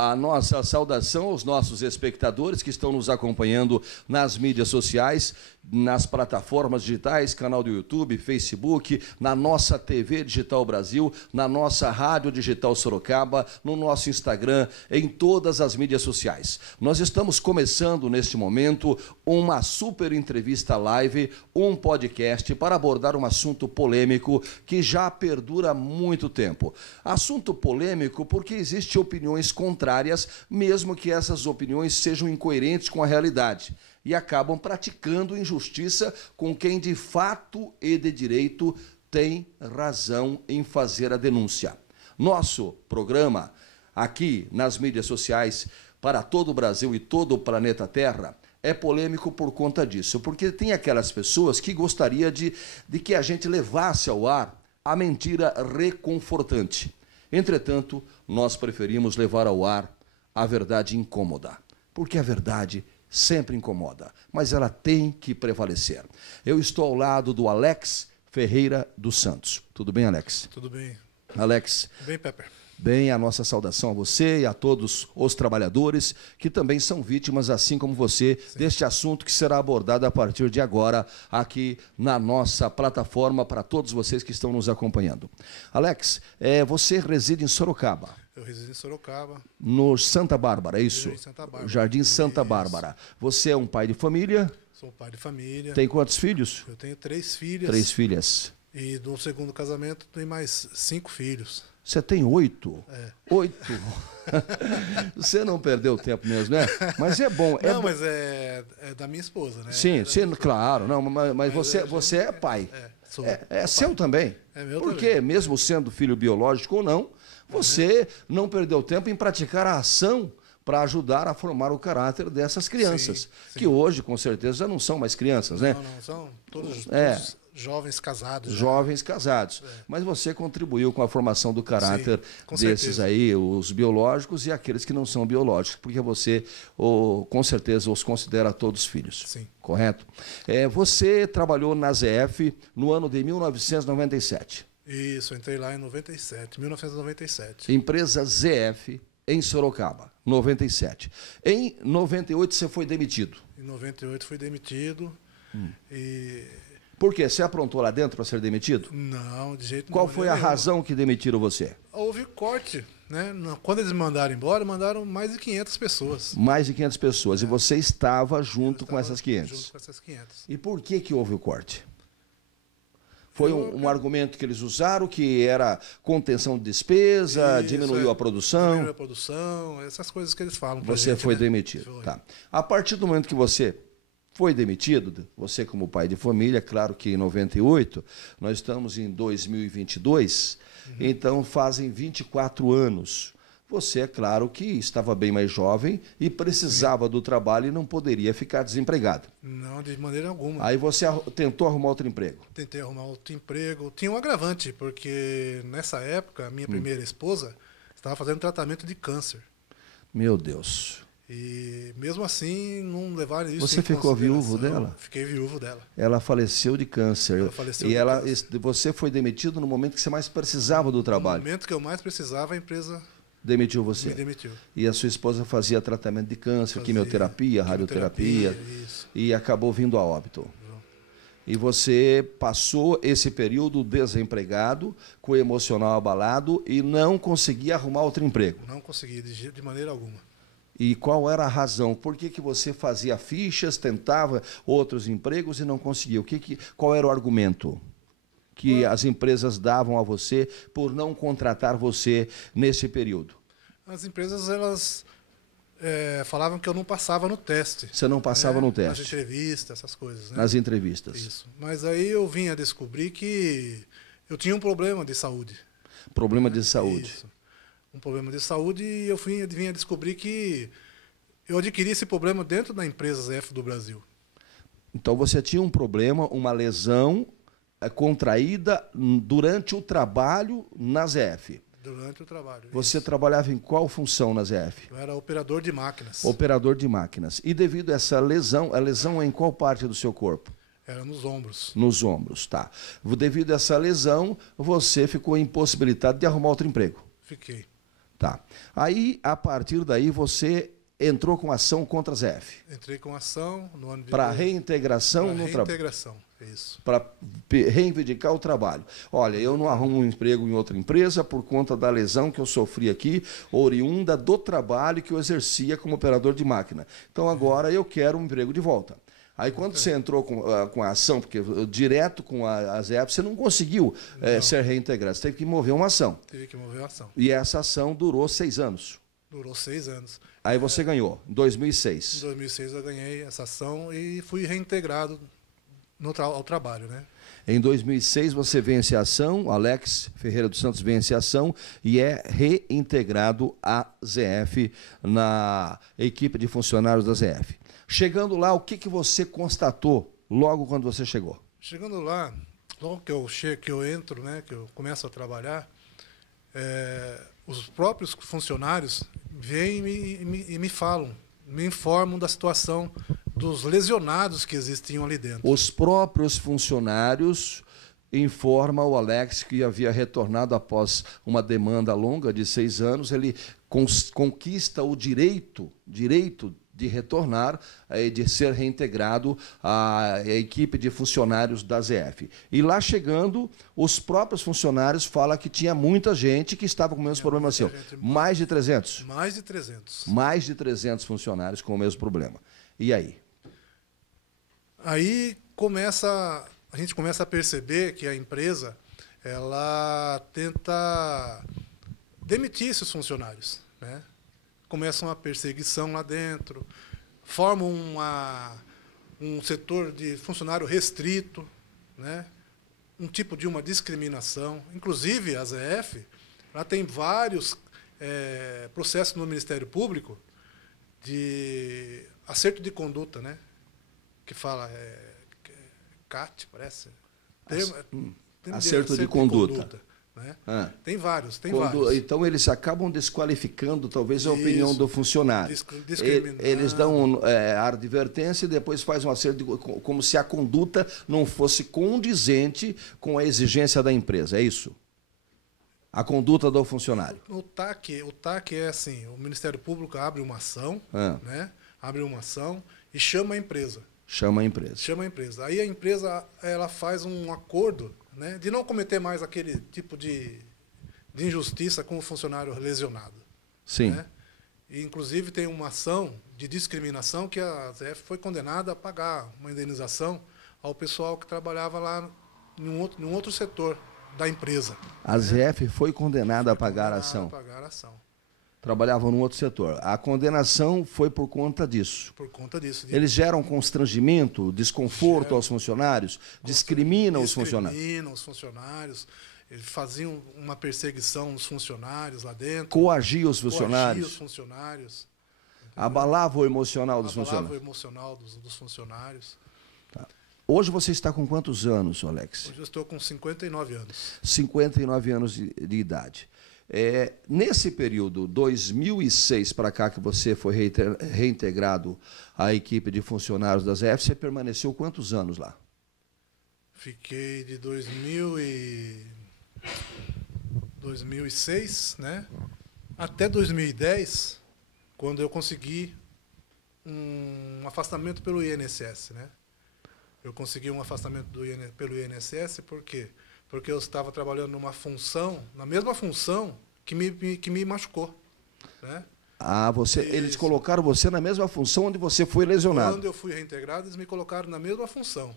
A nossa saudação aos nossos espectadores que estão nos acompanhando nas mídias sociais, nas plataformas digitais, canal do YouTube, Facebook, na nossa TV Digital Brasil, na nossa Rádio Digital Sorocaba, no nosso Instagram, em todas as mídias sociais. Nós estamos começando neste momento uma super entrevista live, um podcast para abordar um assunto polêmico que já perdura há muito tempo. Assunto polêmico porque existem opiniões contrárias, mesmo que essas opiniões sejam incoerentes com a realidade, e acabam praticando injustiça com quem de fato e de direito tem razão em fazer a denúncia. Nosso programa, aqui nas mídias sociais, para todo o Brasil e todo o planeta Terra, é polêmico por conta disso, porque tem aquelas pessoas que gostariam de que a gente levasse ao ar a mentira reconfortante. Entretanto, nós preferimos levar ao ar a verdade incômoda, porque a verdade sempre incomoda, mas ela tem que prevalecer. Eu estou ao lado do Alex Ferreira dos Santos. Tudo bem, Alex? Tudo bem. Alex? Tudo bem, Pepper? Bem, a nossa saudação a você e a todos os trabalhadores que também são vítimas, assim como você, sim, deste assunto que será abordado a partir de agora aqui na nossa plataforma para todos vocês que estão nos acompanhando. Alex, você reside em Sorocaba. Eu resido em Sorocaba. No Santa Bárbara, é isso? Em Santa Bárbara. Jardim Santa Bárbara. Você é um pai de família? Sou pai de família. Tem quantos filhos? Eu tenho 3 filhas. 3 filhas. E do segundo casamento tem mais 5 filhos. Você tem 8? É. 8? Você não perdeu tempo mesmo, né? Mas é bom. Não, mas é da minha esposa, né? Sim, sim, claro. Não, mas você é pai. Sou é seu também. É meu Porque, também. mesmo sendo filho biológico ou não, você não perdeu tempo em praticar a ação para ajudar a formar o caráter dessas crianças, sim, sim, que hoje, com certeza, já não são mais crianças, né? Não, são todos jovens casados. Jovens casados. Mas você contribuiu com a formação do caráter desses certeza. aí, os biológicos e aqueles que não são biológicos, porque você, com certeza, os considera todos filhos. Sim. Correto? Você trabalhou na ZF no ano de 1997. Isso, entrei lá em 1997. Empresa ZF em Sorocaba, 97. Em 98 você foi demitido. Em 98 fui demitido. E... Por quê? Você aprontou lá dentro para ser demitido? Não, de jeito nenhum. Qual foi a razão que demitiram você? Houve corte, né? Quando eles me mandaram embora, mandaram mais de 500 pessoas. Mais de 500 pessoas. E você estava junto com essas 500? Junto com essas 500. E por que houve o corte? Foi um argumento que eles usaram, que era contenção de despesa, diminuiu a produção? Diminuiu a produção, essas coisas que eles falam. Você foi demitido. Foi. Tá. A partir do momento que você foi demitido, você como pai de família, claro que em 98, nós estamos em 2022, então fazem 24 anos. Você, é claro que estava bem mais jovem e precisava do trabalho e não poderia ficar desempregado. Não, de maneira alguma. Aí você tentou arrumar outro emprego? Tentei arrumar outro emprego. Tinha um agravante, porque nessa época, a minha primeira esposa estava fazendo tratamento de câncer. Meu Deus. E mesmo assim, não levaram isso Você ficou viúvo dela? Fiquei viúvo dela. Ela faleceu de câncer. Ela faleceu e de câncer. Você foi demitido no momento que você mais precisava do trabalho? No momento que eu mais precisava, a empresa demitiu você? Me demitiu. E a sua esposa fazia tratamento de câncer, quimioterapia, radioterapia, isso. E acabou vindo a óbito. E você passou esse período desempregado, com o emocional abalado e não conseguia arrumar outro emprego? Não consegui, de maneira alguma. E qual era a razão? Por que você fazia fichas, tentava outros empregos e não conseguia? Qual era o argumento que as empresas davam a você por não contratar você nesse período? As empresas, elas falavam que eu não passava no teste. Você não passava no teste? Nas entrevistas, essas coisas. Né? Nas entrevistas. Isso. Mas aí eu vim a descobrir que eu tinha um problema de saúde. Problema de saúde. Isso. Um problema de saúde e eu vim a descobrir que eu adquiri esse problema dentro da empresa ZF do Brasil. Então você tinha um problema, uma lesão contraída durante o trabalho na ZF. Durante o trabalho. Você trabalhava em qual função na ZF? Eu era operador de máquinas. Operador de máquinas. E devido a essa lesão, a lesão é em qual parte do seu corpo? Era nos ombros. Nos ombros, tá. Devido a essa lesão, você ficou impossibilitado de arrumar outro emprego. Fiquei. Tá. Aí, a partir daí, você entrou com ação contra a ZF. Entrei com ação no ano de... Para reintegração no trabalho. Reintegração, isso. Para reivindicar o trabalho. Olha, eu não arrumo um emprego em outra empresa por conta da lesão que eu sofri aqui, oriunda do trabalho que eu exercia como operador de máquina. Então, agora eu quero um emprego de volta. Aí, quando você entrou com a ação, porque direto com a ZF, você não conseguiu ser reintegrado. Você teve que mover uma ação. Tive que mover uma ação. E essa ação durou 6 anos. Durou 6 anos. Aí você ganhou, em 2006. Em 2006 eu ganhei essa ação e fui reintegrado ao trabalho, né? Em 2006 você vence a ação, Alex Ferreira dos Santos vence a ação e é reintegrado à ZF, na equipe de funcionários da ZF. Chegando lá, o que você constatou logo quando você chegou? Chegando lá, logo que eu chego, que eu entro, né, que eu começo a trabalhar, os próprios funcionários vêm e me falam, me informam da situação dos lesionados que existiam ali dentro. Os próprios funcionários informam ao Alex que havia retornado após uma demanda longa de 6 anos, ele conquista o direito de retornar, de ser reintegrado à equipe de funcionários da ZF. E lá chegando, os próprios funcionários falam que tinha muita gente que estava com o mesmo problema seu. Mais de 300? Mais de 300. Mais de 300 funcionários com o mesmo problema. E aí? Aí a gente começa a perceber que a empresa ela tenta demitir esses funcionários, né? Começa uma perseguição lá dentro, formam um setor de funcionário restrito, né? Um tipo de uma discriminação. Inclusive, a ZF ela tem vários processos no Ministério Público de acerto de conduta, né? Que fala CAT, parece. Acerto de conduta. Né? Tem vários. Então, eles acabam desqualificando, talvez, a opinião do funcionário. Eles dão a advertência e depois fazem um acerto, como se a conduta não fosse condizente com a exigência da empresa. É isso? A conduta do funcionário. O TAC é assim, o Ministério Público abre uma ação, né? Abre uma ação e chama a empresa. Chama a empresa. Chama a empresa. Aí a empresa ela faz um acordo, né, de não cometer mais aquele tipo de injustiça com o funcionário lesionado. Sim. Né? E, inclusive, tem uma ação de discriminação que a ZF foi condenada a pagar uma indenização ao pessoal que trabalhava lá em um outro setor da empresa. A ZF foi condenada a pagar a ação. Trabalhavam num outro setor. A condenação foi por conta disso. Por conta disso. Eles geram constrangimento, desconforto aos funcionários, discriminam os funcionários. Discriminam os funcionários. Eles faziam uma perseguição nos funcionários lá dentro. Coagiam os funcionários. Coagiam os funcionários. Abalava o emocional dos funcionários. Abalava o emocional dos funcionários. Tá. Hoje você está com quantos anos, Alex? Hoje eu estou com 59 anos. 59 anos de idade. Nesse período, 2006 para cá, que você foi reintegrado à equipe de funcionários da ZF, você permaneceu quantos anos lá? Fiquei de 2006, né, até 2010, quando eu consegui um afastamento pelo INSS. Né? Eu consegui um afastamento pelo INSS, por quê? Porque eu estava trabalhando numa função, na mesma função que me machucou. Né? Eles colocaram você na mesma função onde você foi lesionado. Quando eu fui reintegrado, eles me colocaram na mesma função.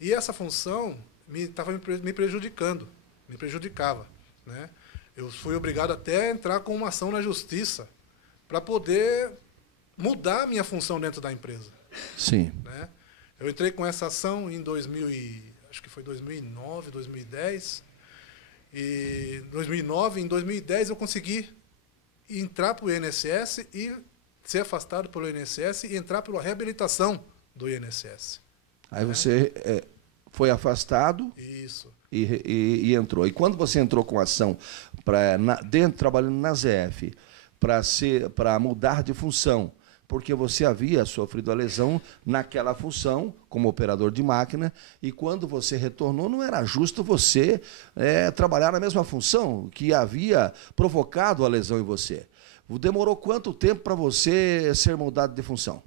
E essa função estava me prejudicando, me prejudicava. Né? Eu fui obrigado até a entrar com uma ação na justiça para poder mudar a minha função dentro da empresa. Sim. Né? Eu entrei com essa ação em 2009, 2010. E em 2009, em 2010 eu consegui entrar para o INSS e ser afastado pelo INSS e entrar pela reabilitação do INSS. Aí você foi afastado. Isso. E entrou. E quando você entrou com ação trabalhando na ZF para mudar de função, porque você havia sofrido a lesão naquela função, como operador de máquina, e quando você retornou, não era justo você trabalhar na mesma função que havia provocado a lesão em você. Demorou quanto tempo para você ser mudado de função?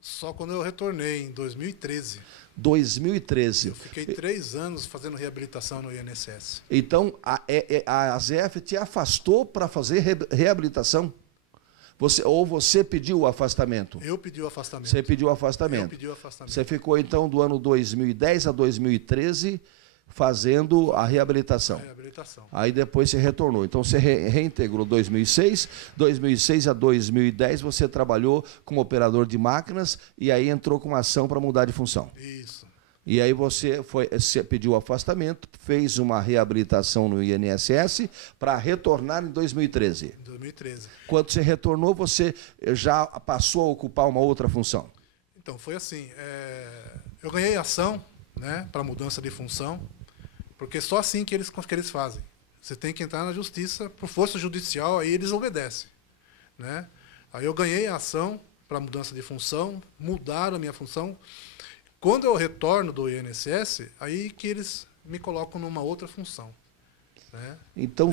Só quando eu retornei, em 2013. 2013. Eu fiquei 3 anos fazendo reabilitação no INSS. Então, a ASEF te afastou para fazer reabilitação? Ou você pediu o afastamento? Eu pedi o afastamento. Você pediu o afastamento. Eu pedi o afastamento. Você ficou, então, do ano 2010 a 2013 fazendo a reabilitação. Aí depois você retornou. Então você reintegrou 2006 a 2010 você trabalhou como operador de máquinas e aí entrou com uma ação para mudar de função. Isso. E aí você pediu afastamento, fez uma reabilitação no INSS para retornar em 2013. 2013. Quando você retornou, você já passou a ocupar uma outra função? Então, foi assim, eu ganhei ação, né, para mudança de função, porque só assim que eles fazem. Você tem que entrar na justiça, por força judicial, aí eles obedecem. Né? Aí eu ganhei a ação para mudança de função, mudaram a minha função. Quando eu retorno do INSS, aí que eles me colocam numa outra função. Né? Então,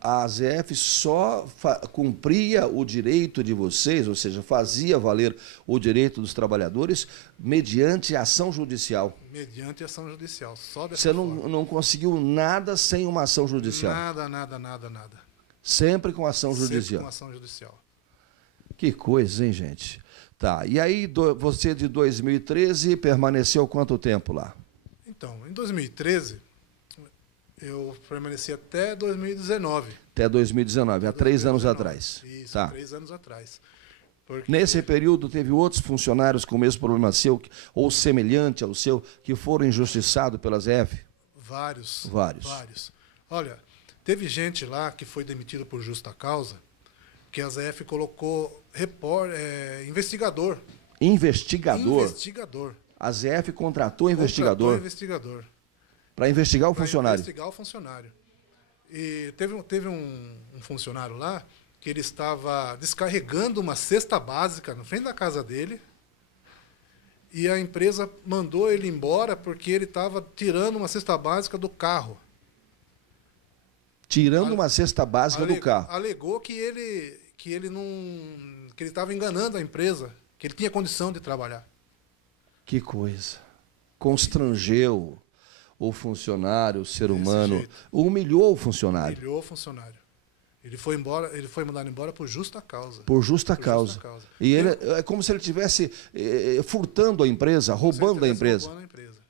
a ASEF só cumpria o direito de vocês, ou seja, fazia valer o direito dos trabalhadores mediante ação judicial. Mediante ação judicial, só dessa Você forma. não conseguiu nada sem uma ação judicial? Nada. Sempre com ação judicial? Sempre com ação judicial. Que coisa, hein, gente? Tá, e aí você de 2013 permaneceu quanto tempo lá? Então, em 2013... eu permaneci até 2019. Até 2019, há 3 anos atrás. Isso, tá. 3 anos atrás. Porque... Nesse período, teve outros funcionários com o mesmo problema seu, ou semelhante ao seu, que foram injustiçados pela ASEF? Vários. Olha, teve gente lá que foi demitida por justa causa, que a ASEF colocou investigador. Investigador? A ASEF contratou investigador? Para investigar o funcionário? Para investigar o funcionário. E teve um funcionário lá que ele estava descarregando uma cesta básica na frente da casa dele e a empresa mandou ele embora porque ele estava tirando uma cesta básica do carro. Tirando uma cesta básica do carro? Alegou que ele estava enganando a empresa, que ele tinha condição de trabalhar. Que coisa. Constrangeu o funcionário, o ser humano, humilhou o funcionário. Humilhou o funcionário. Ele foi mandado embora por justa causa. Por justa causa. E ele é como se ele estivesse furtando a empresa, roubando a empresa.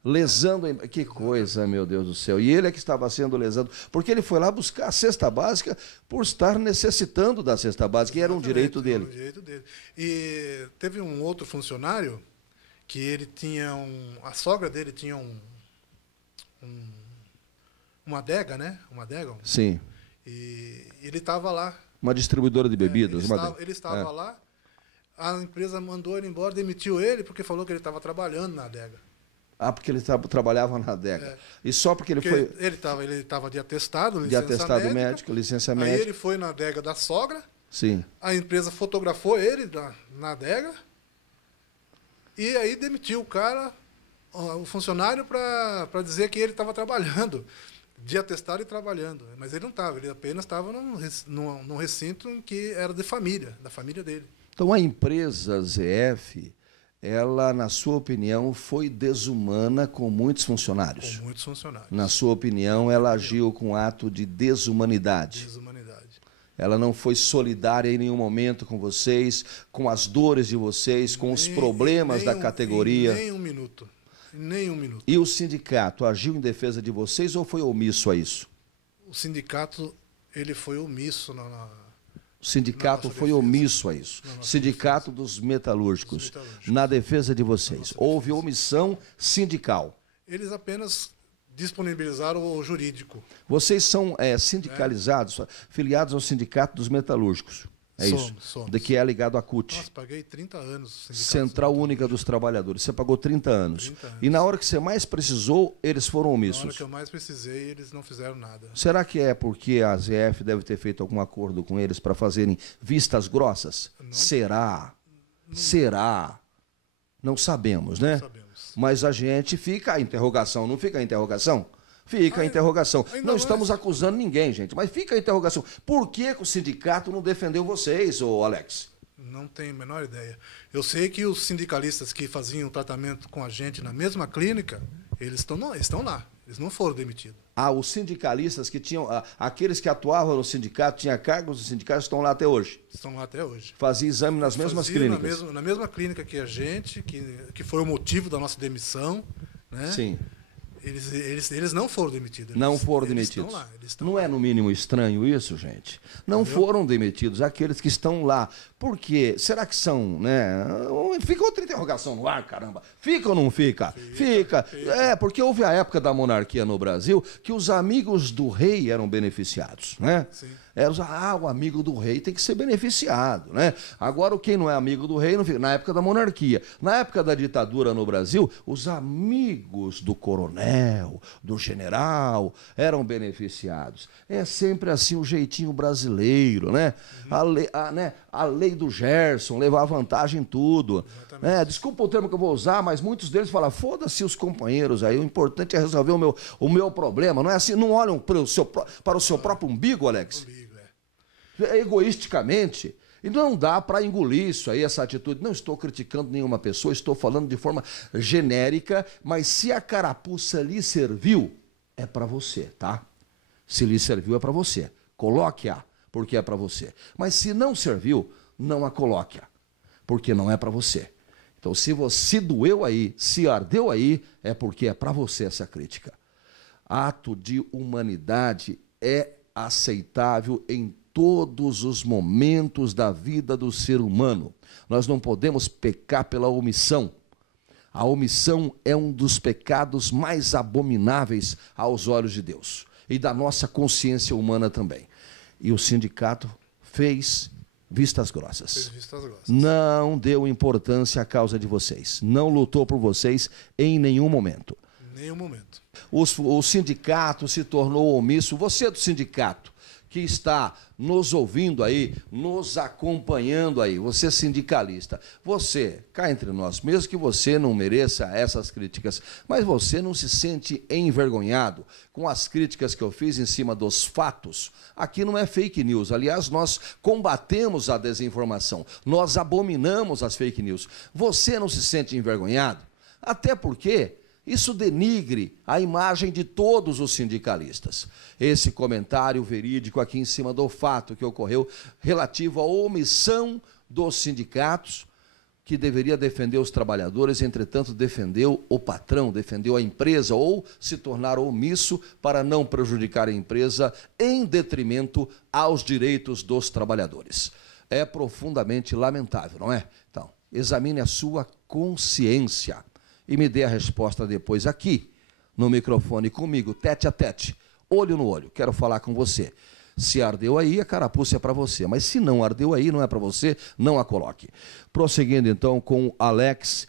Lesando a empresa. Que coisa, meu Deus do céu. E ele é que estava sendo lesado, porque ele foi lá buscar a cesta básica por estar necessitando da cesta básica, e era um direito dele. Era um direito dele. E teve um outro funcionário que ele tinha a sogra dele tinha uma adega, né? Uma adega. Sim. E ele estava lá. Uma distribuidora de bebidas. Ele estava lá, a empresa mandou ele embora, demitiu ele, porque falou que ele estava trabalhando na adega. Ah, porque ele trabalhava na adega. E só porque ele foi... Ele estava de atestado, médico, licença médica. Aí ele foi na adega da sogra. Sim. A empresa fotografou ele na adega. E aí demitiu o cara, o funcionário, para dizer que ele estava trabalhando, de atestado e trabalhando. Mas ele não estava, ele apenas estava num recinto em que era da família dele. Então a empresa ZF, ela, na sua opinião, foi desumana com muitos funcionários? Com muitos funcionários. Na sua opinião, ela agiu com ato de desumanidade? Desumanidade. Ela não foi solidária em nenhum momento com vocês, com as dores de vocês, com os problemas da categoria? Nem um minuto. Nem um minuto. E o sindicato agiu em defesa de vocês ou foi omisso a isso? O sindicato, ele foi omisso O sindicato foi omisso a isso. Sindicato dos metalúrgicos, na defesa de vocês. Houve omissão sindical. Eles apenas disponibilizaram o jurídico. Vocês são sindicalizados, filiados ao Sindicato dos Metalúrgicos. É isso? Somos. De que é ligado à CUT. Nossa, paguei 30 anos. Central Única dos Trabalhadores. Você pagou 30 anos. E na hora que você mais precisou, eles foram omissos. Na hora que eu mais precisei, eles não fizeram nada. Será que é porque a ZF deve ter feito algum acordo com eles para fazerem vistas grossas? Será? Será? Não sabemos, né? Não sabemos. Mas a gente fica a interrogação, não fica a interrogação? Fica a interrogação. Não estamos acusando ninguém, gente, mas fica a interrogação. Por que o sindicato não defendeu vocês, ô Alex? Não tenho a menor ideia. Eu sei que os sindicalistas que faziam tratamento com a gente na mesma clínica, eles estão lá. Eles não foram demitidos. Ah, os sindicalistas que tinham... aqueles que atuavam no sindicato, tinham cargos do sindicato, estão lá até hoje? Estão lá até hoje. Fazia exame nas mesmas clínicas? Na mesma clínica que a gente, que foi o motivo da nossa demissão, né? Sim. Eles não foram demitidos. Não foram demitidos. Estão lá, não é, no mínimo, estranho isso, gente? Não foram demitidos aqueles que estão lá. Por quê? Será que são, né? Fica outra interrogação no ar, caramba. Fica ou não fica? Fica. É, porque houve a época da monarquia no Brasil que os amigos do rei eram beneficiados, né? Sim. O amigo do rei tem que ser beneficiado, né? Agora, quem não é amigo do rei, não fica. Na época da monarquia. Na época da ditadura no Brasil, os amigos do coronel, do general, eram beneficiados. É sempre assim o jeitinho brasileiro, né? A lei do Gerson levar vantagem em tudo. Desculpa o termo que eu vou usar, mas muitos deles falam, foda-se os companheiros aí, o importante é resolver o meu problema. Não é assim, não olham para o seu próprio umbigo, Alex? Egoisticamente. E não dá para engolir isso aí, essa atitude. Não estou criticando nenhuma pessoa, estou falando de forma genérica, mas se a carapuça lhe serviu, é para você, tá? Se lhe serviu, é para você. Coloque-a, porque é para você. Mas se não serviu, não a coloque-a, porque não é para você. Então, se você doeu aí, se ardeu aí, é porque é para você essa crítica. Ato de humanidade é aceitável em todos os momentos da vida do ser humano. Nós não podemos pecar pela omissão. A omissão é um dos pecados mais abomináveis aos olhos de Deus e da nossa consciência humana também. E o sindicato fez vistas grossas. Não deu importância à causa de vocês. Não lutou por vocês em nenhum momento. Nenhum momento. O sindicato se tornou omisso. Você do sindicato que está nos ouvindo aí, nos acompanhando aí, você sindicalista, você, cá entre nós, mesmo que você não mereça essas críticas, mas você não se sente envergonhado com as críticas que eu fiz em cima dos fatos? Aqui não é fake news, aliás, nós combatemos a desinformação, nós abominamos as fake news. Você não se sente envergonhado? Até porque isso denigre a imagem de todos os sindicalistas. Esse comentário verídico aqui em cima do fato que ocorreu relativo à omissão dos sindicatos, que deveria defender os trabalhadores, entretanto defendeu o patrão, defendeu a empresa, ou se tornar omisso para não prejudicar a empresa em detrimento aos direitos dos trabalhadores. É profundamente lamentável, não é? Então, examine a sua consciência e me dê a resposta depois aqui, no microfone comigo, tete a tete, olho no olho. Quero falar com você. Se ardeu aí, a carapuça é para você. Mas se não ardeu aí, não é para você, não a coloque. Prosseguindo então com Alex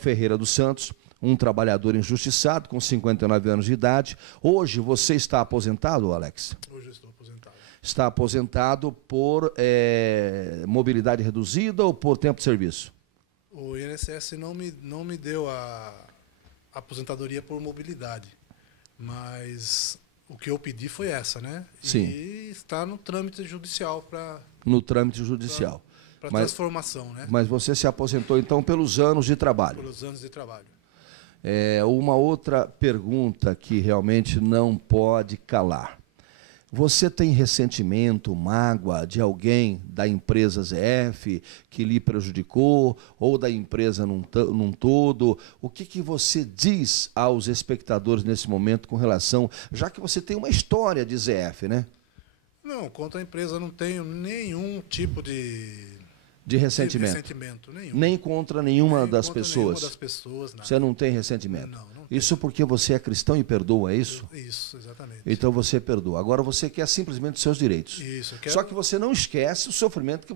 Ferreira dos Santos, um trabalhador injustiçado, com 59 anos de idade. Hoje você está aposentado, Alex? Hoje eu estou aposentado. Está aposentado por mobilidade reduzida ou por tempo de serviço? O INSS não me deu a aposentadoria por mobilidade, mas o que eu pedi foi essa, né? Sim. E está no trâmite judicial para... No trâmite judicial. Para transformação, né? Mas você se aposentou, então, pelos anos de trabalho. Pelos anos de trabalho. Uma outra pergunta que realmente não pode calar. Você tem ressentimento, mágoa de alguém da empresa ZF que lhe prejudicou, ou da empresa num todo? O que você diz aos espectadores nesse momento com relação, já que você tem uma história de ZF, né? Não, contra a empresa não tenho nenhum tipo de ressentimento. Nenhum. Nem contra nenhuma das pessoas. Nenhuma das pessoas, nada. Você não tem ressentimento? Não tenho. Isso porque você é cristão e perdoa, é isso? Isso, exatamente. Então você perdoa. Agora você quer simplesmente os seus direitos. Isso. Eu quero... Só que você não esquece o sofrimento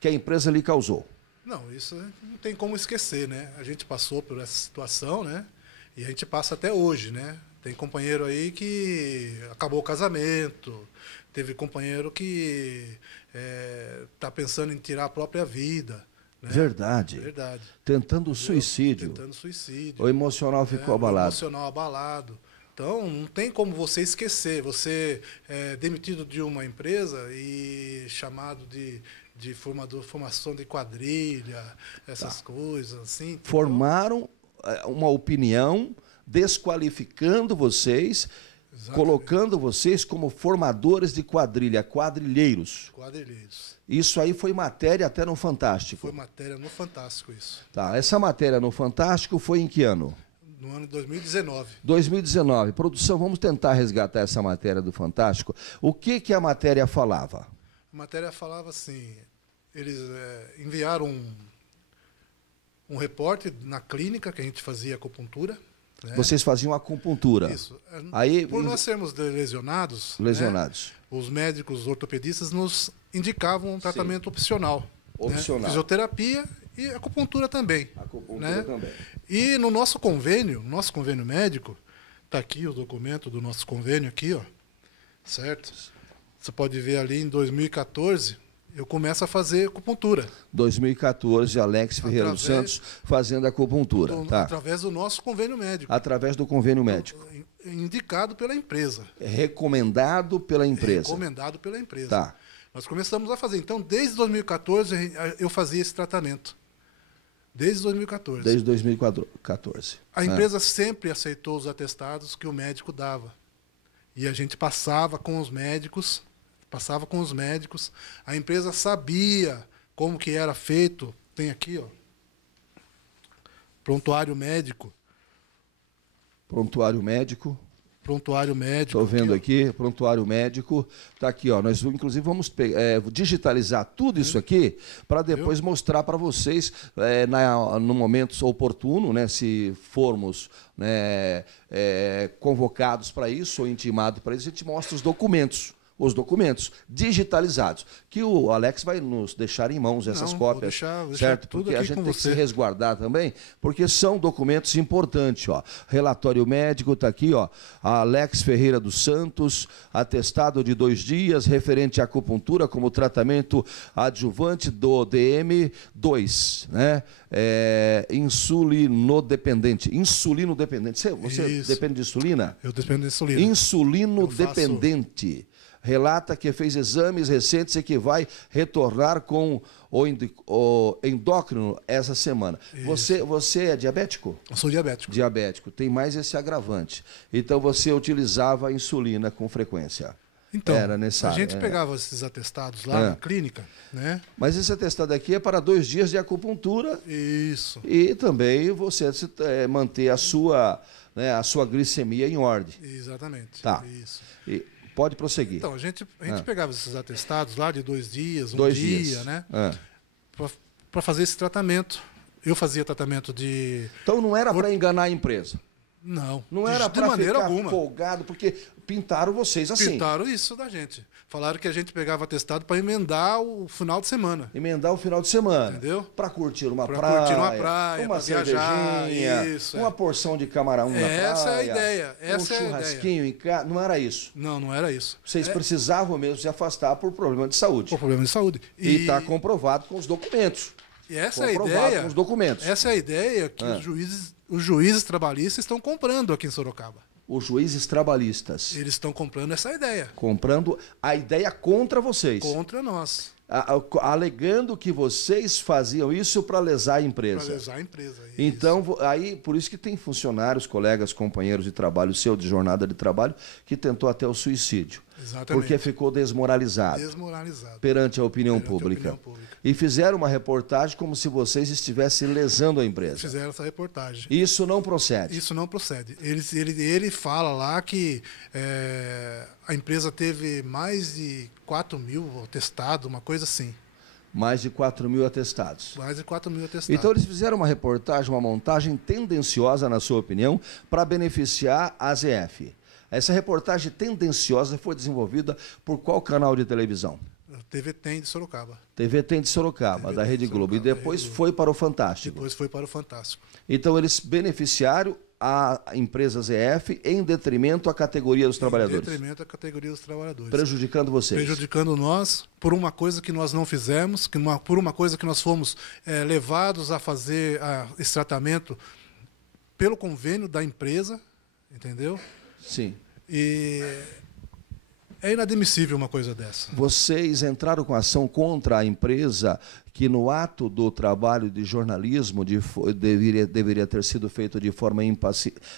que a empresa lhe causou. Não, isso não tem como esquecer, né? A gente passou por essa situação, né? E a gente passa até hoje, né? Tem companheiro aí que acabou o casamento, teve companheiro que está pensando em tirar a própria vida, Né? Verdade. Verdade. Tentando suicídio. Tentando suicídio. O emocional ficou abalado. O emocional abalado. Então, não tem como você esquecer. Você é demitido de uma empresa e chamado de formação de quadrilha, essas coisas assim. Entendeu? Formaram uma opinião desqualificando vocês, exatamente, colocando vocês como formadores de quadrilha, quadrilheiros. Quadrilheiros. Isso aí foi matéria até no Fantástico. Foi matéria no Fantástico, isso. Tá, essa matéria no Fantástico foi em que ano? No ano de 2019. 2019. Produção, vamos tentar resgatar essa matéria do Fantástico. O que a matéria falava? A matéria falava assim, eles enviaram um repórter na clínica que a gente fazia acupuntura. Né? Vocês faziam acupuntura. Isso. Aí, por nós sermos lesionados, lesionados. Né, os médicos ortopedistas nos indicavam um tratamento opcional. Opcional. Né? Fisioterapia e acupuntura também. Acupuntura, né, também. E no nosso convênio médico, está aqui o documento do nosso convênio aqui, ó, certo? Você pode ver ali em 2014, eu começo a fazer acupuntura. 2014, Alex Ferreira dos Santos fazendo acupuntura. Tá. Através do nosso convênio médico. Através do convênio médico. Indicado pela empresa. Recomendado pela empresa. Recomendado pela empresa. Tá. Nós começamos a fazer. Então, desde 2014, eu fazia esse tratamento. Desde 2014. Desde 2014. A empresa sempre aceitou os atestados que o médico dava. E a gente passava com os médicos. A empresa sabia como que era feito. Tem aqui, ó, prontuário médico. Prontuário médico. Prontuário médico. Estou vendo aqui, prontuário médico. Está aqui, ó. Nós, inclusive, vamos digitalizar tudo isso aqui para depois mostrar para vocês no momento oportuno, né, se formos, né, convocados para isso ou intimados para isso, a gente mostra os documentos digitalizados, que o Alex vai nos deixar em mãos essas cópias, vou certo? tudo porque a aqui gente com tem você. que se resguardar também, porque são documentos importantes, ó. Relatório médico está aqui, ó. Alex Ferreira dos Santos, atestado de 2 dias, referente à acupuntura como tratamento adjuvante do DM2, né? Insulino-dependente. Você depende de insulina? Eu dependo de insulina. Insulino-dependente. Relata que fez exames recentes e que vai retornar com o endócrino essa semana. Você é diabético? Eu sou diabético. Diabético. Tem mais esse agravante. Então você utilizava a insulina com frequência. Então, era necessário, a gente pegava esses atestados lá na clínica, né? Mas esse atestado aqui é para 2 dias de acupuntura. Isso. E também você manter a sua glicemia em ordem. Exatamente. Tá. Isso. Pode prosseguir. Então, a gente pegava esses atestados lá de 2 dias, 2 dia, dias, né? Para fazer esse tratamento. Eu fazia tratamento de... Então não era para enganar a empresa? Não. Não era para maneira ficar alguma. Folgado, porque pintaram vocês assim. Pintaram isso da gente. Falaram que a gente pegava atestado para emendar o final de semana. Emendar o final de semana. Entendeu? Para curtir uma pra praia. Curtir uma praia, uma cervejinha, uma porção de camarão na praia. Essa é a ideia. Um churrasquinho em casa. Não era isso. Não era isso. Vocês precisavam mesmo se afastar por problema de saúde. Por problema de saúde. E está comprovado com os documentos. E essa é a ideia. Com os documentos. Essa é a ideia que os juízes trabalhistas estão comprando aqui em Sorocaba. Os juízes trabalhistas. Eles estão comprando essa ideia. Comprando a ideia contra vocês. Contra nós. Alegando que vocês faziam isso para lesar a empresa. Para lesar a empresa. Isso. Então, aí, por isso que tem funcionários, colegas, companheiros de trabalho, seu de jornada de trabalho, que tentou até o suicídio. Exatamente. Porque ficou desmoralizado. Perante a opinião pública. E fizeram uma reportagem como se vocês estivessem lesando a empresa. Fizeram essa reportagem. Isso não procede. Isso não procede. Ele fala lá que a empresa teve mais de 4 mil atestados, uma coisa assim. Mais de 4 mil atestados. Mais de 4 mil atestados. Então eles fizeram uma reportagem, uma montagem tendenciosa, na sua opinião, para beneficiar a ZF. Essa reportagem tendenciosa foi desenvolvida por qual canal de televisão? TV Tem de Sorocaba. TV Tem de Sorocaba, da Rede Globo. E depois foi para o Fantástico. Depois foi para o Fantástico. Então eles beneficiaram a empresa ZF em detrimento à categoria dos trabalhadores. Em detrimento à categoria dos trabalhadores. Prejudicando vocês. Prejudicando nós por uma coisa que nós não fizemos, por uma coisa que nós fomos levados a fazer esse tratamento pelo convênio da empresa, entendeu? Sim. E é inadmissível uma coisa dessa. Vocês entraram com ação contra a empresa que no ato do trabalho de jornalismo deveria ter sido feito de forma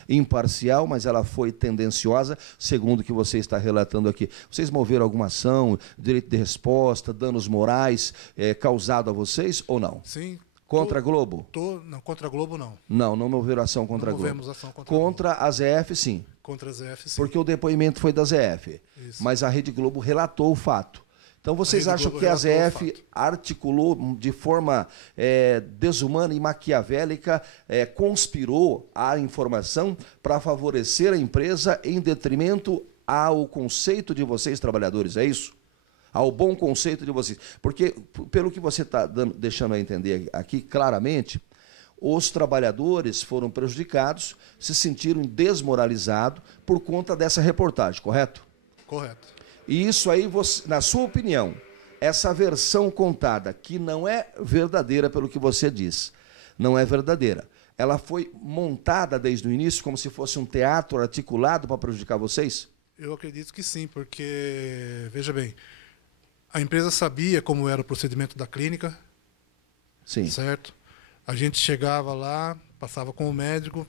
imparcial, mas ela foi tendenciosa, segundo o que você está relatando aqui. Vocês moveram alguma ação, direito de resposta, danos morais causado a vocês ou não? Sim. Contra a Globo? Não, contra a Globo não. Não moveram ação contra a Globo. Não movemos ação contra a Globo. A ZF, sim. Contra a ZF, sim. Porque o depoimento foi da ZF. Isso. Mas a Rede Globo relatou o fato. Então vocês acham que a ZF articulou de forma desumana e maquiavélica, conspirou a informação para favorecer a empresa em detrimento ao conceito de vocês, trabalhadores, é isso? Ao bom conceito de vocês. Porque, pelo que você está deixando a entender aqui claramente, os trabalhadores foram prejudicados, se sentiram desmoralizados por conta dessa reportagem, correto? Correto. E isso aí, na sua opinião, essa versão contada, que não é verdadeira pelo que você diz, não é verdadeira, ela foi montada desde o início como se fosse um teatro articulado para prejudicar vocês? Eu acredito que sim, porque, veja bem, a empresa sabia como era o procedimento da clínica, sim, certo? A gente chegava lá, passava com o médico,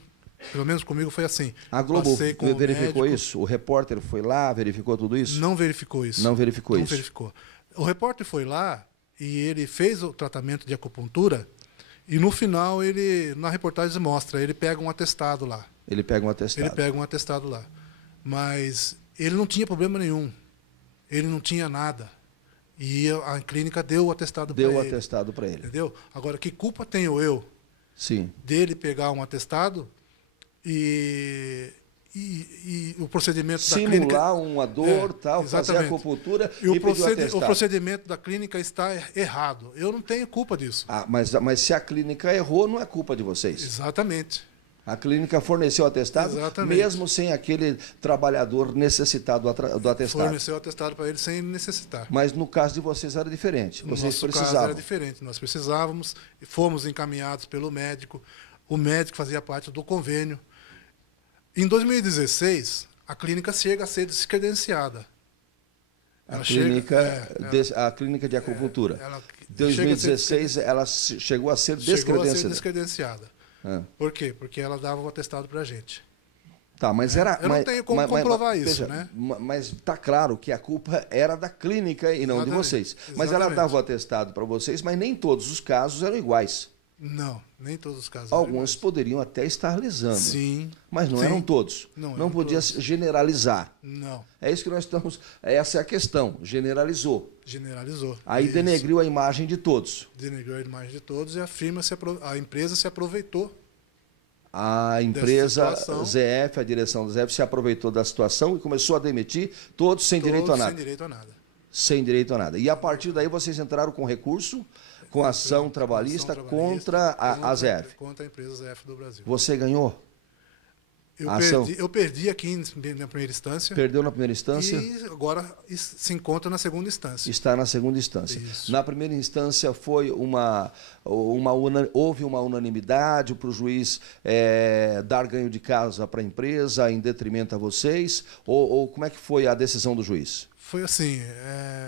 pelo menos comigo foi assim. A Globo verificou isso? O repórter foi lá, verificou tudo isso? Não verificou isso. Não verificou isso? Não verificou. O repórter foi lá e ele fez o tratamento de acupuntura e no final, na reportagem mostra, ele pega um atestado lá. Ele pega um atestado. Ele pega um atestado lá. Mas ele não tinha problema nenhum. Ele não tinha nada. E a clínica deu o atestado para ele. Deu o atestado para ele. Entendeu? Agora, que culpa tenho eu sim, dele pegar um atestado e o procedimento da clínica... Simular uma dor, tal, fazer acupuntura e pedir o atestado. O procedimento da clínica está errado. Eu não tenho culpa disso. Mas se a clínica errou, não é culpa de vocês. Exatamente. A clínica forneceu o atestado, exatamente, mesmo sem aquele trabalhador necessitado do atestado. Forneceu o atestado para ele sem necessitar. Mas no caso de vocês era diferente. Vocês precisavam. No nosso caso era diferente. Nós precisávamos, fomos encaminhados pelo médico. O médico fazia parte do convênio. Em 2016, a clínica chega a ser descredenciada. A clínica de acupuntura. Em 2016, ela chegou a ser descredenciada. Chegou a ser descredenciada. Por quê? Porque ela dava o atestado para a gente. Tá, mas era. Eu não tenho como comprovar isso, veja, né? Mas está claro que a culpa era da clínica e não exatamente, de vocês. Mas exatamente, ela dava o atestado para vocês, mas nem todos os casos eram iguais. Não, nem todos os casos. Alguns poderiam até estar lesando. Sim. Mas não eram todos. Não podia generalizar. Não. É isso que nós estamos. Essa é a questão. Generalizou. Generalizou. Aí denegriu a imagem de todos. Denegriu a imagem de todos e a empresa se aproveitou. A empresa ZF, a direção da ZF, se aproveitou da situação e começou a demitir todos sem direito a nada. Sem direito a nada. Sem direito a nada. E a partir daí vocês entraram com recurso, com ação trabalhista contra a ZF. Contra a empresa ZF do Brasil. Você ganhou? Eu perdi aqui na primeira instância. Perdeu na primeira instância? E agora se encontra na segunda instância. Está na segunda instância. Isso. Na primeira instância houve uma unanimidade para o juiz dar ganho de causa para a empresa em detrimento a vocês? Ou como é que foi a decisão do juiz? Foi assim,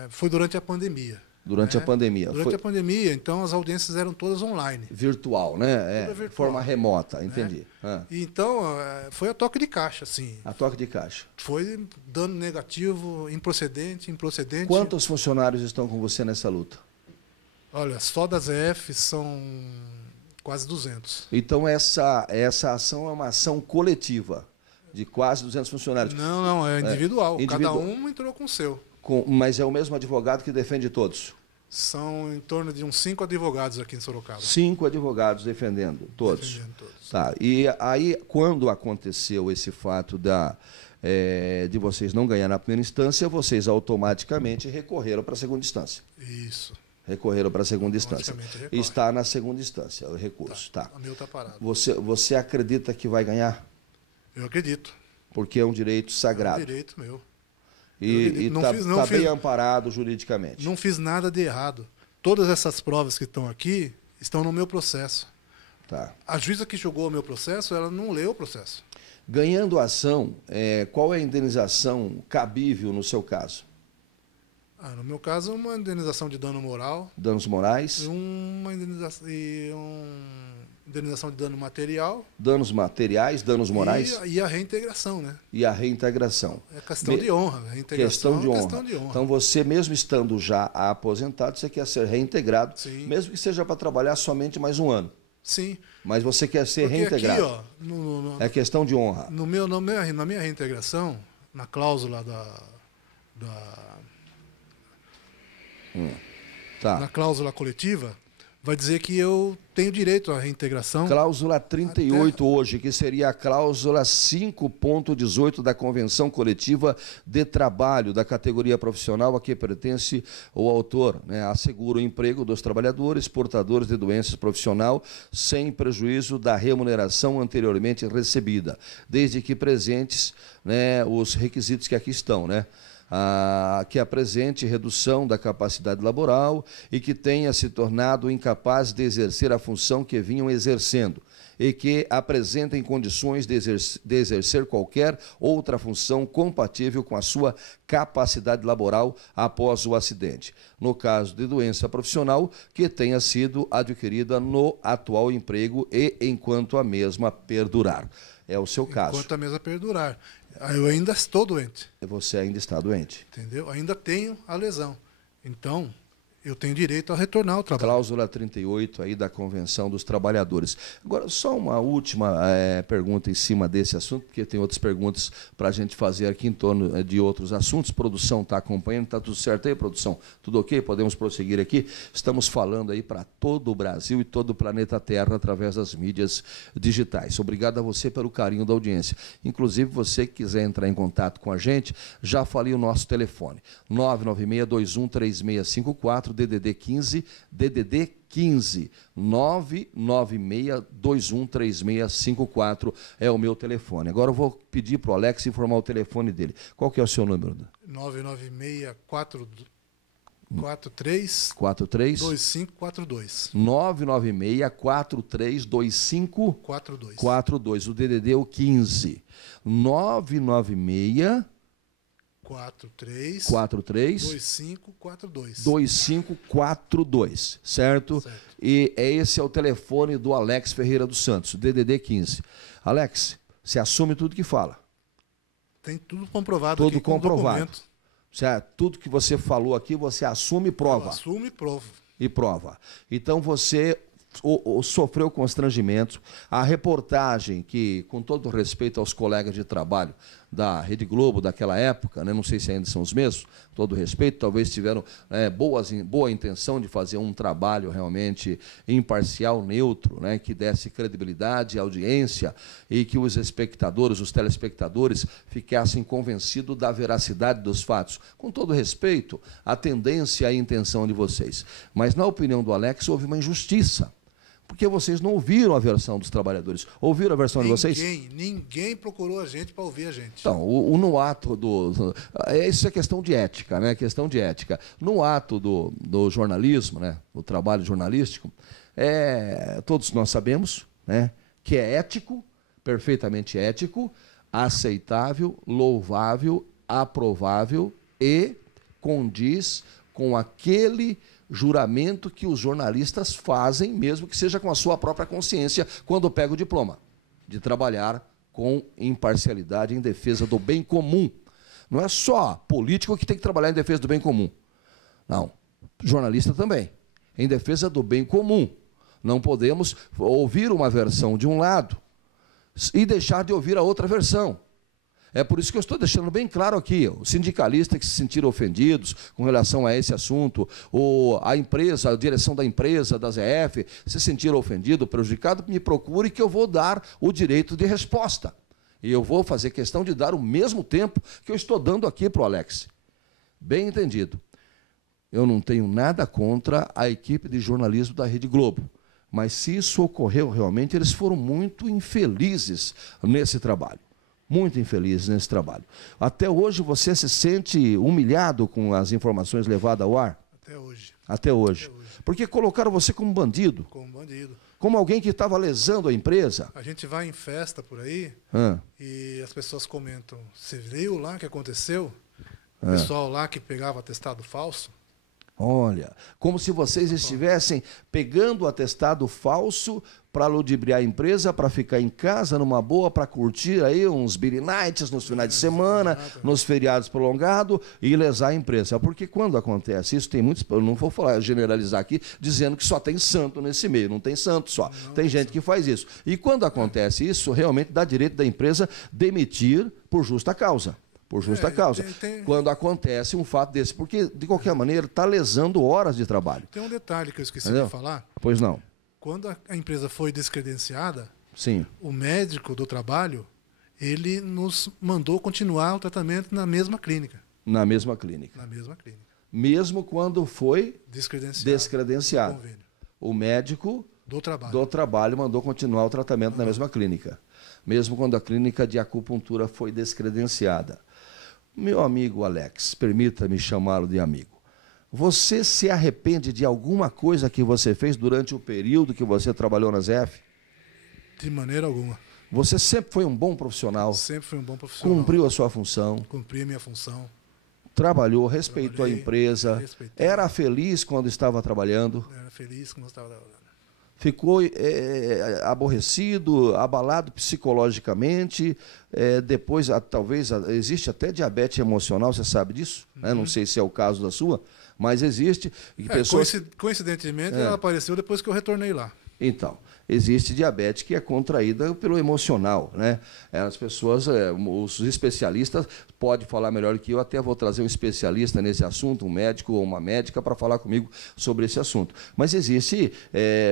foi durante a pandemia. Durante a pandemia. Durante a pandemia, então as audiências eram todas online. Virtual, né? Virtual, forma remota, entendi. Então, foi a toque de caixa, assim. A toque de caixa. Foi dano negativo, improcedente. Quantos funcionários estão com você nessa luta? Olha, só da ZF são quase 200. Então, essa ação é uma ação coletiva, de quase 200 funcionários. Não, é individual. Cada um entrou com o seu. Mas é o mesmo advogado que defende todos? São em torno de uns 5 advogados aqui em Sorocaba. 5 advogados defendendo todos? Defendendo todos. Tá. E aí, quando aconteceu esse fato de vocês não ganhar na primeira instância, vocês automaticamente recorreram para a segunda instância? Isso. Recorreram para a segunda instância. Está na segunda instância o recurso. Tá. O meu está parado. Você acredita que vai ganhar? Eu acredito. Porque é um direito sagrado. É um direito meu. E está bem amparado juridicamente. Não fiz nada de errado. Todas essas provas que estão aqui estão no meu processo. Tá. A juíza que julgou o meu processo, ela não leu o processo. Ganhando a ação, qual é a indenização cabível no seu caso? No meu caso, uma indenização de dano moral. Danos morais? Uma indenização de dano material. Danos materiais, danos morais? E a reintegração, né? E a reintegração. É questão de honra. Questão de honra. Questão de honra. Então você, mesmo estando já aposentado, você quer ser reintegrado, Sim. mesmo que seja para trabalhar somente mais um ano. Sim. Mas você quer ser Porque reintegrado. aqui, ó, é questão de honra. Na minha reintegração, na cláusula na cláusula coletiva, vai dizer que eu tenho direito à reintegração. Cláusula 38 hoje, que seria a cláusula 5.18 da Convenção Coletiva de Trabalho da categoria profissional a que pertence o autor, né? Assegura o emprego dos trabalhadores portadores de doenças profissional sem prejuízo da remuneração anteriormente recebida, desde que presentes, né, os requisitos que aqui estão, né? Que apresente redução da capacidade laboral e que tenha se tornado incapaz de exercer a função que vinham exercendo e que apresentem condições de exercer qualquer outra função compatível com a sua capacidade laboral após o acidente. No caso de doença profissional, que tenha sido adquirida no atual emprego e enquanto a mesma perdurar. É o seu caso. Enquanto a mesma perdurar. Eu ainda estou doente. Você ainda está doente. Entendeu? Ainda tenho a lesão. Então, eu tenho direito a retornar ao trabalho. Cláusula 38 aí da Convenção dos Trabalhadores. Agora, só uma última pergunta em cima desse assunto, porque tem outras perguntas para a gente fazer aqui em torno de outros assuntos. Produção está acompanhando, está tudo certo aí, produção? Tudo ok? Podemos prosseguir aqui? Estamos falando aí para todo o Brasil e todo o planeta Terra através das mídias digitais. Obrigado a você pelo carinho da audiência. Inclusive, você que quiser entrar em contato com a gente, já falei o nosso telefone, 996-213654, DDD 15, 996-213654 é o meu telefone. Agora eu vou pedir para o Alex informar o telefone dele. Qual que é o seu número? 996-43 2542. 996-432542. O DDD é o 15. 996 43 2542, certo? E esse é o telefone do Alex Ferreira dos Santos, DDD 15. Alex, você assume tudo que fala? Tem tudo comprovado tudo aqui comprovado. Tudo que você falou aqui, você assume e prova. Eu assumo e provo. E prova. Então você sofreu constrangimento. A reportagem que, com todo respeito aos colegas de trabalho da Rede Globo daquela época, né, não sei se ainda são os mesmos, com todo respeito, talvez tiveram boa intenção de fazer um trabalho realmente imparcial, neutro, né, que desse credibilidade à audiência e que os espectadores, os telespectadores, ficassem convencidos da veracidade dos fatos. Com todo respeito, a tendência e a intenção de vocês. Mas, na opinião do Alex, houve uma injustiça. Porque vocês não ouviram a versão dos trabalhadores. Ouviram a versão de vocês? Ninguém procurou a gente para ouvir a gente. Então, no ato isso é questão de ética, né? Questão de ética. No ato do jornalismo, né? Do trabalho jornalístico, todos nós sabemos, né? Que é ético, perfeitamente ético, aceitável, louvável, aprovável e condiz com aquele juramento que os jornalistas fazem, mesmo que seja com a sua própria consciência, quando pega o diploma, de trabalhar com imparcialidade em defesa do bem comum. Não é só político que tem que trabalhar em defesa do bem comum. Não, jornalista também, em defesa do bem comum. Não podemos ouvir uma versão de um lado e deixar de ouvir a outra versão. É por isso que eu estou deixando bem claro aqui, os sindicalistas que se sentiram ofendidos com relação a esse assunto, a empresa, a direção da empresa, da ZF, se sentiram ofendidos, prejudicados, me procure que eu vou dar o direito de resposta. E eu vou fazer questão de dar o mesmo tempo que eu estou dando aqui para o Alex. Bem entendido. Eu não tenho nada contra a equipe de jornalismo da Rede Globo, mas se isso ocorreu realmente, eles foram muito infelizes nesse trabalho. muito infelizes nesse trabalho. Até hoje você se sente humilhado com as informações levadas ao ar? Até hoje. Até hoje. Porque colocaram você como bandido. Como bandido. Como alguém que estava lesando a empresa. A gente vai em festa por aí e as pessoas comentam, você viu lá o que aconteceu? O pessoal lá que pegava atestado falso. Olha, como se vocês estivessem pegando o atestado falso para ludibriar a empresa, para ficar em casa numa boa, para curtir aí uns beer nights nos finais de semana, nos feriados prolongados e lesar a empresa. Porque quando acontece isso, tem muitos, eu não vou falar, generalizar aqui, dizendo que só tem santo nesse meio, não tem santo só. Tem gente que faz isso. E quando acontece isso, realmente dá direito da empresa demitir por justa causa. Por justa causa. Quando acontece um fato desse, porque, de qualquer maneira, está lesando horas de trabalho. Tem um detalhe que eu esqueci de falar. Pois não. Quando a empresa foi descredenciada, sim, o médico do trabalho, ele nos mandou continuar o tratamento na mesma clínica. Na mesma clínica. Na mesma clínica. Mesmo quando foi descredenciado. O médico do trabalho mandou continuar o tratamento na mesma clínica. Mesmo quando a clínica de acupuntura foi descredenciada. Meu amigo Alex, permita-me chamá-lo de amigo. Você se arrepende de alguma coisa que você fez durante o período que você trabalhou na ZF? De maneira alguma. Você sempre foi um bom profissional? Sempre fui um bom profissional. Cumpriu a sua função? Cumpri a minha função. Trabalhou, respeitou a empresa? Era feliz quando estava trabalhando? Era feliz quando estava trabalhando. Ficou aborrecido, abalado psicologicamente, depois talvez existe até diabetes emocional, você sabe disso? Né? Não sei se é o caso da sua, mas existe. Coincidentemente, ela apareceu depois que eu retornei lá. Então, existe diabetes que é contraída pelo emocional, né? As pessoas, os especialistas podem falar melhor que eu, até vou trazer um especialista nesse assunto, um médico ou uma médica, para falar comigo sobre esse assunto. Mas existe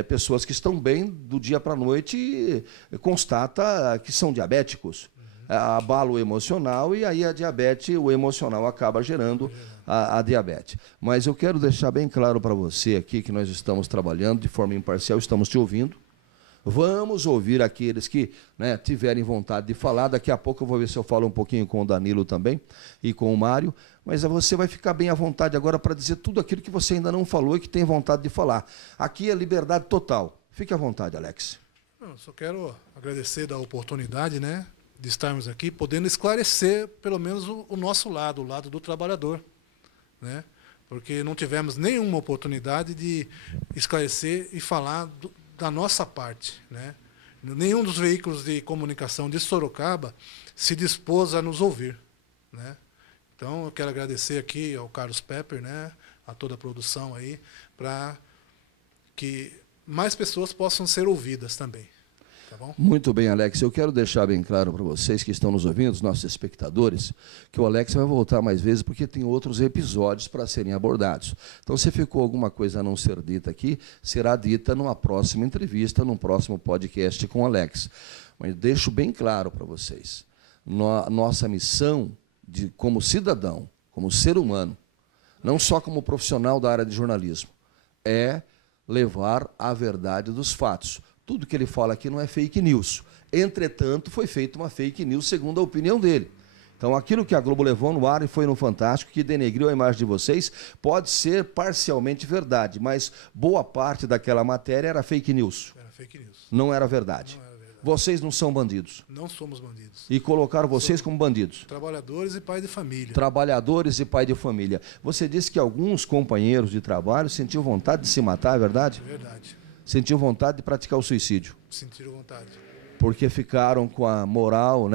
pessoas que estão bem do dia para a noite e constata que são diabéticos. Abalo emocional e aí a diabetes, o emocional acaba gerando a diabetes. Mas eu quero deixar bem claro para você aqui que nós estamos trabalhando de forma imparcial, estamos te ouvindo. Vamos ouvir aqueles que tiverem vontade de falar. Daqui a pouco eu vou ver se eu falo um pouquinho com o Danilo também e com o Mário. Mas você vai ficar bem à vontade agora para dizer tudo aquilo que você ainda não falou e que tem vontade de falar. Aqui é liberdade total. Fique à vontade, Alex. Eu só quero agradecer da oportunidade, de estarmos aqui, podendo esclarecer pelo menos o nosso lado, o lado do trabalhador, porque não tivemos nenhuma oportunidade de esclarecer e falar da nossa parte, Nenhum dos veículos de comunicação de Sorocaba se dispôs a nos ouvir, Então eu quero agradecer aqui ao Carlos Pepper, a toda a produção aí, para que mais pessoas possam ser ouvidas também. Tá bom? Muito bem, Alex. Eu quero deixar bem claro para vocês que estão nos ouvindo, os nossos espectadores, que o Alex vai voltar mais vezes porque tem outros episódios para serem abordados. Então, se ficou alguma coisa a não ser dita aqui, será dita numa próxima entrevista, num próximo podcast com o Alex. Mas deixo bem claro para vocês, nossa missão como cidadão, como ser humano, não só como profissional da área de jornalismo, é levar a verdade dos fatos. Tudo que ele fala aqui não é fake news. Entretanto, foi feita uma fake news segundo a opinião dele. Então, aquilo que a Globo levou no ar e foi no Fantástico, que denegriu a imagem de vocês, pode ser parcialmente verdade, mas boa parte daquela matéria era fake news. Era fake news. Não era verdade. Não era verdade. Vocês não são bandidos. Não somos bandidos. E colocaram vocês como bandidos. Trabalhadores e pai de família. Trabalhadores e pai de família. Você disse que alguns companheiros de trabalho sentiam vontade de se matar, é verdade? É verdade. Sentiu vontade de praticar o suicídio. Sentiram vontade. Porque ficaram com a moral,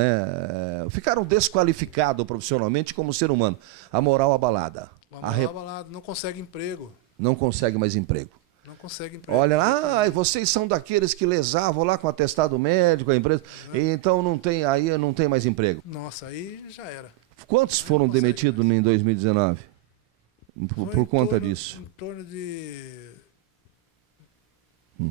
ficaram desqualificados profissionalmente como ser humano. A moral abalada. A moral abalada, não consegue emprego. Não consegue mais emprego. Não consegue emprego. Olha, vocês são daqueles que lesavam lá com atestado médico a empresa, então aí não tem mais emprego. Nossa, aí já era. Quantos foram demitidos em 2019? Por conta disso? Em torno de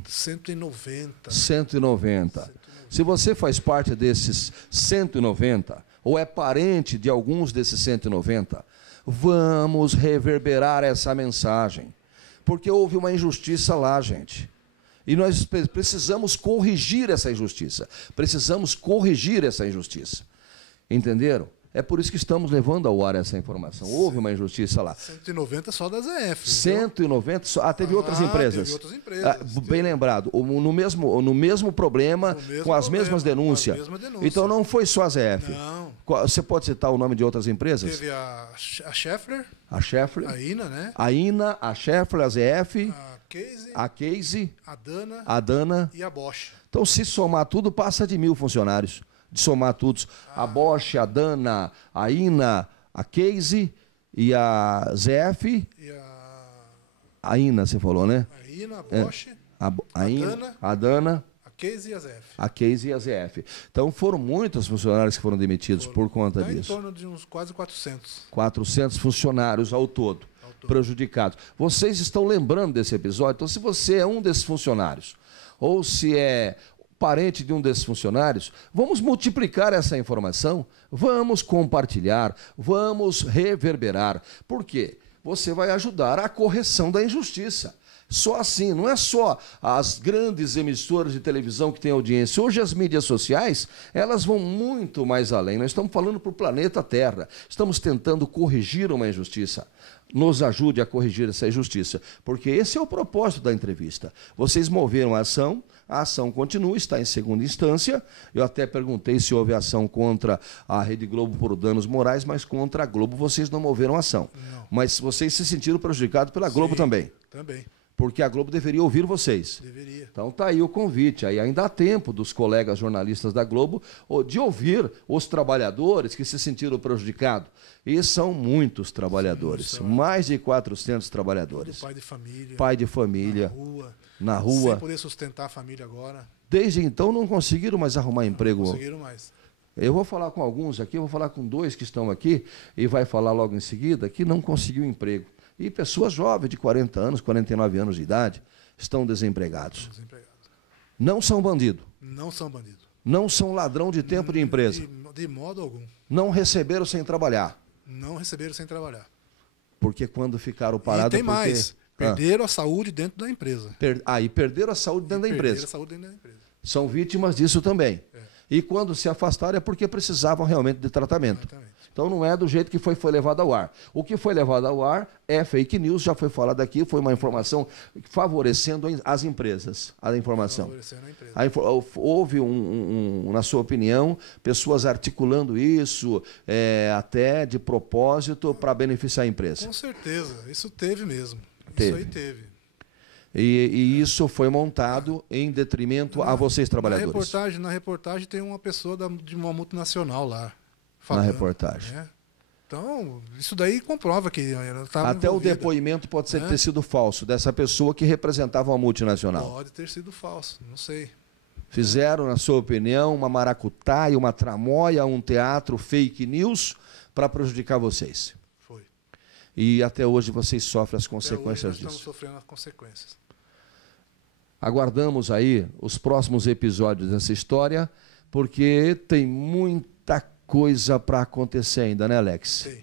190. 190. Se você faz parte desses 190, ou é parente de alguns desses 190, vamos reverberar essa mensagem. Porque houve uma injustiça lá, gente. E nós precisamos corrigir essa injustiça. Precisamos corrigir essa injustiça. Entenderam? É por isso que estamos levando ao ar essa informação. Houve uma injustiça lá. 190 só da ZF. 190 só. Ah, teve outras empresas. Teve outras empresas. Bem lembrado. No mesmo problema, com as mesmas denúncias. Então não foi só a ZF. Não. Você pode citar o nome de outras empresas? Teve a Schaeffler. A Schaeffler. A INA, né? A INA, a Schaeffler, a ZF. A Case. A Dana. E a Bosch. Então, se somar tudo, passa de 1.000 funcionários. De somar todos. A Bosch, a Dana, a INA, a Case e a ZF. E a INA, você falou, né? A INA, a Bosch, a Dana, a Case e a ZF. A Case e a ZF. Então, foram muitos funcionários que foram demitidos por conta disso. Em torno de uns quase 400. 400 funcionários ao todo prejudicados. Vocês estão lembrando desse episódio? Então, se você é um desses funcionários, ou se é parente de um desses funcionários, vamos multiplicar essa informação, vamos compartilhar, vamos reverberar. Por quê? Você vai ajudar a correção da injustiça. Só assim, não é só as grandes emissoras de televisão que têm audiência. Hoje as mídias sociais, elas vão muito mais além. Nós estamos falando para o planeta Terra. Estamos tentando corrigir uma injustiça. Nos ajude a corrigir essa injustiça, porque esse é o propósito da entrevista. Vocês moveram a ação continua, está em segunda instância. Eu até perguntei se houve ação contra a Rede Globo por danos morais, mas contra a Globo vocês não moveram ação. Não. Mas vocês se sentiram prejudicados pela Globo também. Também. Porque a Globo deveria ouvir vocês. Deveria. Então está aí o convite. Aí ainda há tempo dos colegas jornalistas da Globo de ouvir os trabalhadores que se sentiram prejudicados. E são muitos trabalhadores, Sim, mais de 400 trabalhadores. Pai de família. Pai de família. Na rua. Sem poder sustentar a família agora. Desde então não conseguiram mais arrumar emprego. Não conseguiram mais. Eu vou falar com alguns aqui, eu vou falar com 2 que estão aqui, e vai falar logo em seguida, que não conseguiu emprego. E pessoas jovens, de 40 anos, 49 anos de idade, estão desempregados. Não são bandido. Não são bandido. Não são ladrão de tempo de empresa. De modo algum. Não receberam sem trabalhar. Não receberam sem trabalhar. Porque quando ficaram parados... E tem mais. Perderam a saúde dentro da empresa. E perderam a saúde dentro da empresa. Perderam a saúde dentro da empresa. São vítimas disso também. E quando se afastaram é porque precisavam realmente de tratamento. Exatamente. Então não é do jeito que foi levado ao ar. O que foi levado ao ar é fake news, já foi falado aqui, foi uma informação favorecendo as empresas, a informação. Favorecendo a empresa. Houve, na sua opinião, pessoas articulando isso até de propósito para beneficiar a empresa? Com certeza, isso teve mesmo. Teve. Isso aí teve. E isso foi montado em detrimento a vocês, trabalhadores. Na reportagem tem uma pessoa de uma multinacional lá. Falando, na reportagem. Né? Então, isso daí comprova que ela estava até envolvida. O depoimento pode ter sido falso, dessa pessoa que representava uma multinacional. Pode ter sido falso, não sei. Fizeram, na sua opinião, uma maracutaia, uma tramóia, um teatro fake news para prejudicar vocês. Foi. E até hoje vocês sofrem as consequências disso. Estamos sofrendo as consequências. Aguardamos aí os próximos episódios dessa história, porque tem muita coisa para acontecer ainda, né, Alex? Sim.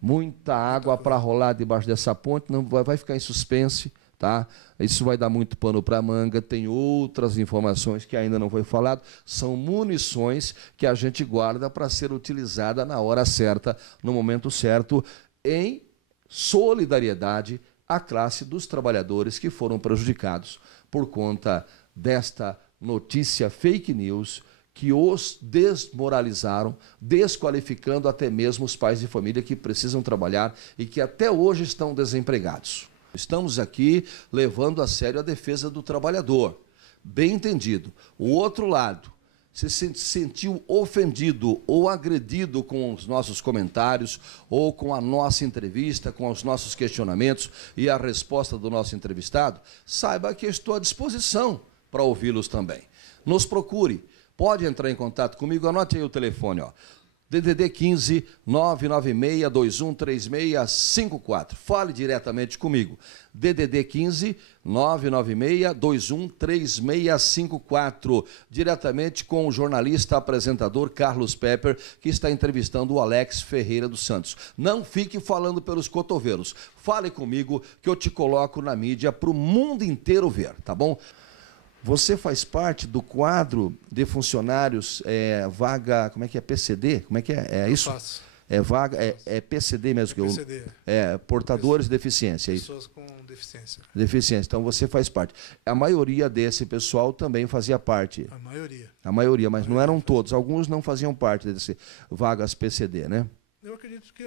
Muita água para rolar debaixo dessa ponte, não vai ficar em suspense, tá? Isso vai dar muito pano para manga. Tem outras informações que ainda não foi falado, são munições que a gente guarda para ser utilizada na hora certa, no momento certo, em solidariedade à classe dos trabalhadores que foram prejudicados por conta desta notícia fake news que os desmoralizaram, desqualificando até mesmo os pais de família que precisam trabalhar e que até hoje estão desempregados. Estamos aqui levando a sério a defesa do trabalhador. Bem entendido. O outro lado, se sentiu ofendido ou agredido com os nossos comentários ou com a nossa entrevista, com os nossos questionamentos e a resposta do nosso entrevistado, saiba que estou à disposição para ouvi-los também. Nos procure. Pode entrar em contato comigo, anote aí o telefone, ó. DDD 15 996 213654. Fale diretamente comigo. DDD 15 996 213654. Diretamente com o jornalista apresentador Carlos Pepper, que está entrevistando o Alex Ferreira dos Santos. Não fique falando pelos cotovelos. Fale comigo que eu te coloco na mídia para o mundo inteiro ver, tá bom? Você faz parte do quadro de funcionários, vaga, como é que é, PCD? Como é que é? É isso? Eu faço. É vaga, é PCD mesmo. Que PCD. Portadores de deficiência. Pessoas com deficiência. Deficiência. Então você faz parte. A maioria desse pessoal também fazia parte. A maioria. A maioria, mas não eram todos. Alguns não faziam parte desse vagas PCD, né? Eu acredito que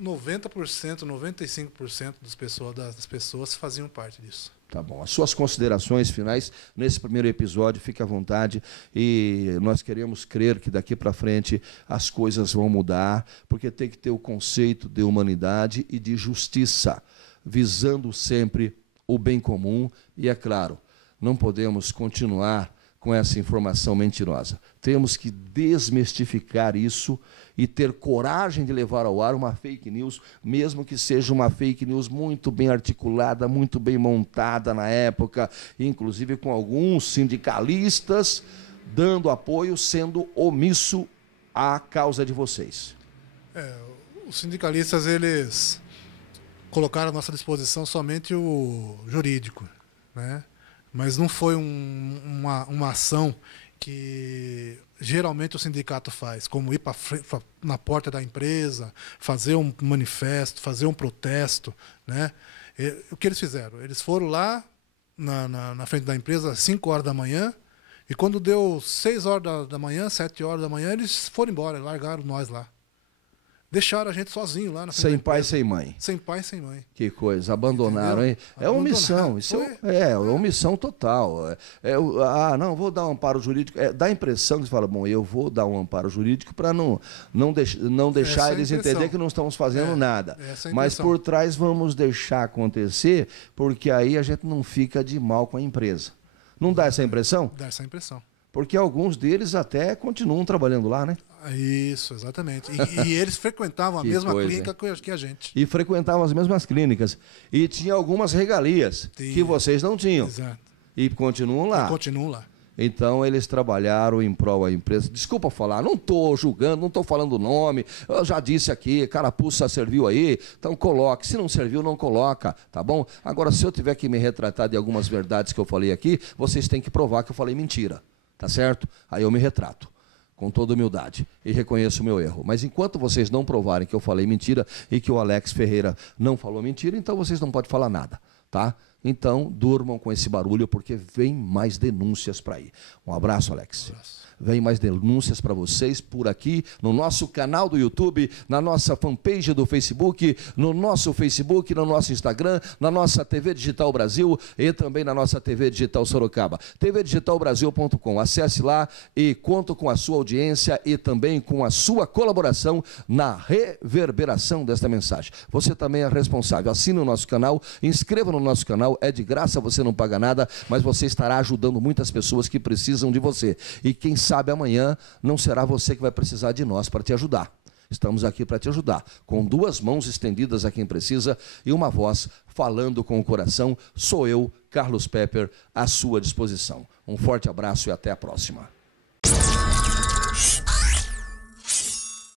90%, 95% das pessoas faziam parte disso. Tá bom. As suas considerações finais nesse primeiro episódio, fique à vontade. E nós queremos crer que daqui para frente as coisas vão mudar, porque tem que ter o conceito de humanidade e de justiça, visando sempre o bem comum. E, é claro, não podemos continuar com essa informação mentirosa. Temos que desmistificar isso e ter coragem de levar ao ar uma fake news, mesmo que seja uma fake news muito bem articulada, muito bem montada na época, inclusive com alguns sindicalistas dando apoio, sendo omisso à causa de vocês. Os sindicalistas, eles colocaram à nossa disposição somente o jurídico, né? Mas não foi uma ação que geralmente o sindicato faz, como ir na porta da empresa, fazer um manifesto, fazer um protesto, né? O que eles fizeram? Eles foram lá na frente da empresa às 5 horas da manhã, e quando deu 6 horas da manhã, 7 horas da manhã, eles foram embora, largaram nós lá. Deixaram a gente sozinho lá na frente. Sem pai, sem mãe. Sem pai, sem mãe. Que coisa, abandonaram, hein? É omissão, isso é omissão total. Não, vou dar um amparo jurídico. Dá a impressão que você fala, bom, eu vou dar um amparo jurídico para não deixar eles entenderem que não estamos fazendo nada. Mas por trás vamos deixar acontecer, porque aí a gente não fica de mal com a empresa. Não dá essa impressão? Dá essa impressão. Porque alguns deles até continuam trabalhando lá, né? Isso, exatamente. E eles frequentavam a mesma clínica que a gente. E frequentavam as mesmas clínicas. E tinha algumas regalias que vocês não tinham. Exato. E continuam lá. Continuam lá. Então, eles trabalharam em prol da empresa. Desculpa falar, não estou julgando, não estou falando o nome. Eu já disse aqui, carapuça serviu aí, então coloque. Se não serviu, não coloca, tá bom? Agora, se eu tiver que me retratar de algumas verdades que eu falei aqui, vocês têm que provar que eu falei mentira, tá certo? Aí eu me retrato, com toda humildade, e reconheço o meu erro. Mas enquanto vocês não provarem que eu falei mentira e que o Alex Ferreira não falou mentira, então vocês não podem falar nada, tá? Então, durmam com esse barulho, porque vem mais denúncias para aí. Um abraço, Alex. Um abraço. Vem mais denúncias para vocês por aqui, no nosso canal do YouTube, na nossa fanpage do Facebook, no nosso Facebook, no nosso Instagram, na nossa TV Digital Brasil e também na nossa TV Digital Sorocaba. tvdigitalbrasil.com. Acesse lá e conto com a sua audiência e também com a sua colaboração na reverberação desta mensagem. Você também é responsável. Assine o nosso canal, inscreva no nosso canal, é de graça, você não paga nada, mas você estará ajudando muitas pessoas que precisam de você. E quem sabe amanhã não será você que vai precisar de nós para te ajudar. Estamos aqui para te ajudar, com 2 mãos estendidas a quem precisa e uma voz falando com o coração. Sou eu, Carlos Pepper, à sua disposição. Um forte abraço e até a próxima.